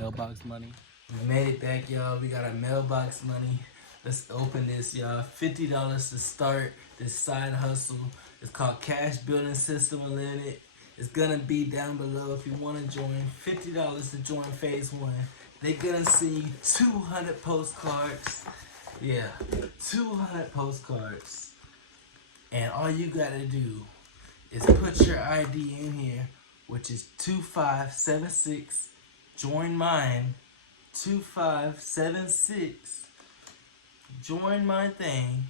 mailbox money. We made it back, y'all. We got our mailbox money. Let's open this, y'all. $50 to start this side hustle. It's called Cash Building System Unlimited. It's gonna be down below if you want to join. $50 to join phase 1. They're gonna send you 200 postcards. Yeah, 200 postcards. And all you gotta do is put your ID in here, which is 2576. Join mine. 2576. Join my thing.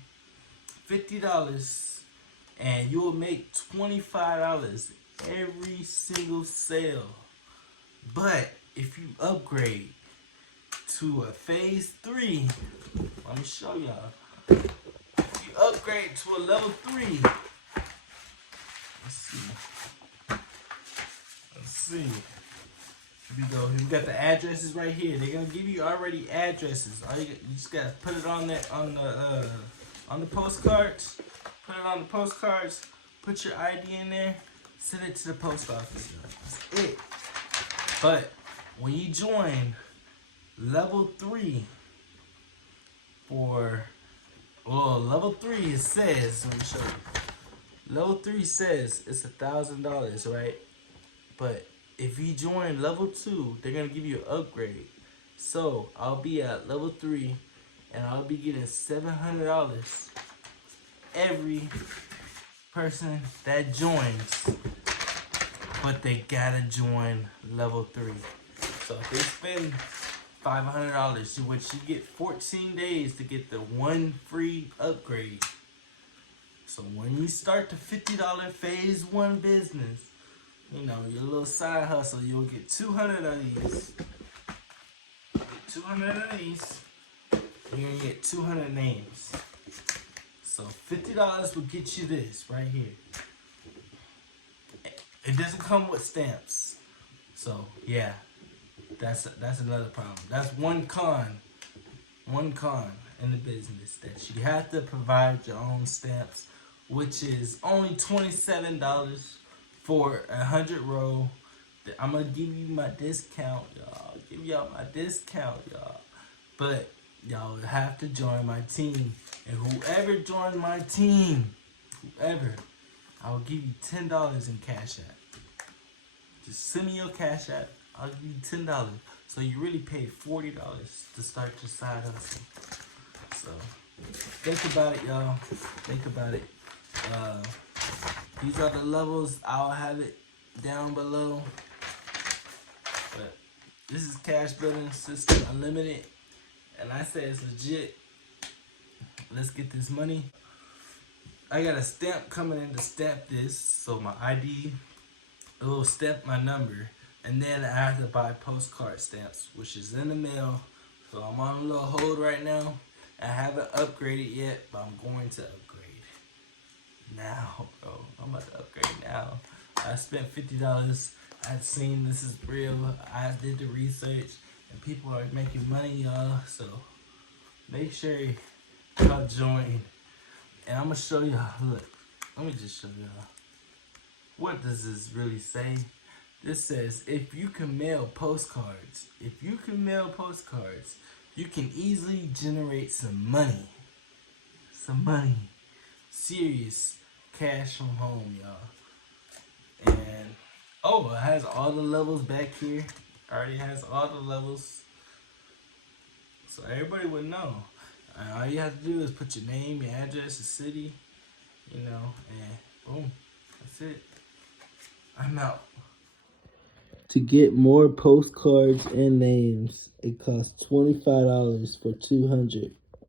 $50, and you'll make $25 every single sale. But if you upgrade to a phase 3, let me show y'all. If you upgrade to a level 3, let's see. Here we go. We got the addresses right here. They're gonna give you already addresses. You just gotta put it on that on the postcards. Put it on the postcards. Put your ID in there. Send it to the post office. That's it. But when you join level 3 level 3 it says, let me show you. Level 3 says it's $1,000, right? But if you join level 2, they're gonna give you an upgrade. So I'll be at level 3 and I'll be getting $700 every person that joins. But they gotta join level 3. So if they spend $500, which you get 14 days to get the 1 free upgrade. So when you start the $50 phase 1 business, you know, your little side hustle, you'll get 200 of these. 200 of these. You're gonna get 200 names. So $50 will get you this right here. It doesn't come with stamps. So yeah, that's another problem. That's one con in the business, that you have to provide your own stamps, which is only $27 for 100 row. I'm gonna give you my discount, y'all. Give y'all my discount, y'all. But y'all have to join my team. And whoever joined my team, I will give you $10 in Cash App. Just send me your Cash App. I'll give you $10. So you really paid $40 to start your side hustle. So think about it, y'all. Think about it. These are the levels. I'll have it down below. But this is Cash Building System Unlimited. And I say it's legit. Let's get this money. I got a stamp coming in to stamp this. So my ID, it will stamp my number. And then I have to buy postcard stamps, which is in the mail. So I'm on a little hold right now. I haven't upgraded yet, but I'm going to upgrade now, bro. I'm about to upgrade now. I spent $50. I've seen this is real. I did the research, and people are making money, y'all. So make sure y'all join. And I'm gonna show y'all. Look, let me just show y'all. What does this really say? This says, if you can mail postcards, you can easily generate some money. Serious cash from home, y'all. And, it has all the levels back here. Already has all the levels. So everybody would know. All you have to do is put your name, your address, the city, you know, and boom, that's it. I'm out. To get more postcards and names, it costs $25 for 200.